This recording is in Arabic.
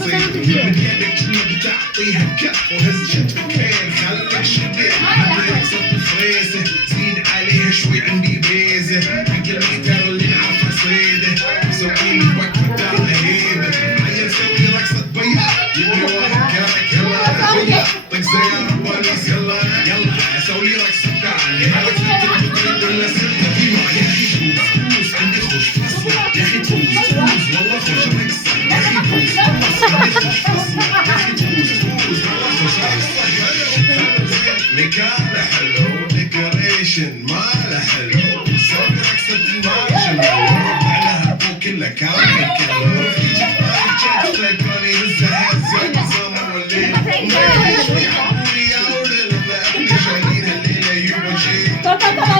فكانت فيديو. من يدك تنب تعطيها كف وهزت فكين خلك شديد حبيت صوت الفريسه زيد عليها شوي عندي بيزه حق المحتار اللي نعرفه صيده مسوي لي وقفه دار هيبه عيل سوي رقصه بياض يبي واحد كارك يلا بياض طق سياره بوليس يلا يلا سوي لي رقصه كان يا رقصه تبغى ولا سته فيما يا اخي فوز عندي خوش فصل يا اخي فوز والله خوش رقصه يا اخي فوز عندي خوش فصل يا اخي فوز والله خوش رقصه مكانه حلو ديكوريشن ماله حلو سوي رقصه المارشن معناها مو كله كامل كله في جبال جاك تلقوني هزه هزه نظام والليل وما شوي عمري يا ولد ما احنا شايلين الليله يبغى شيء طبعا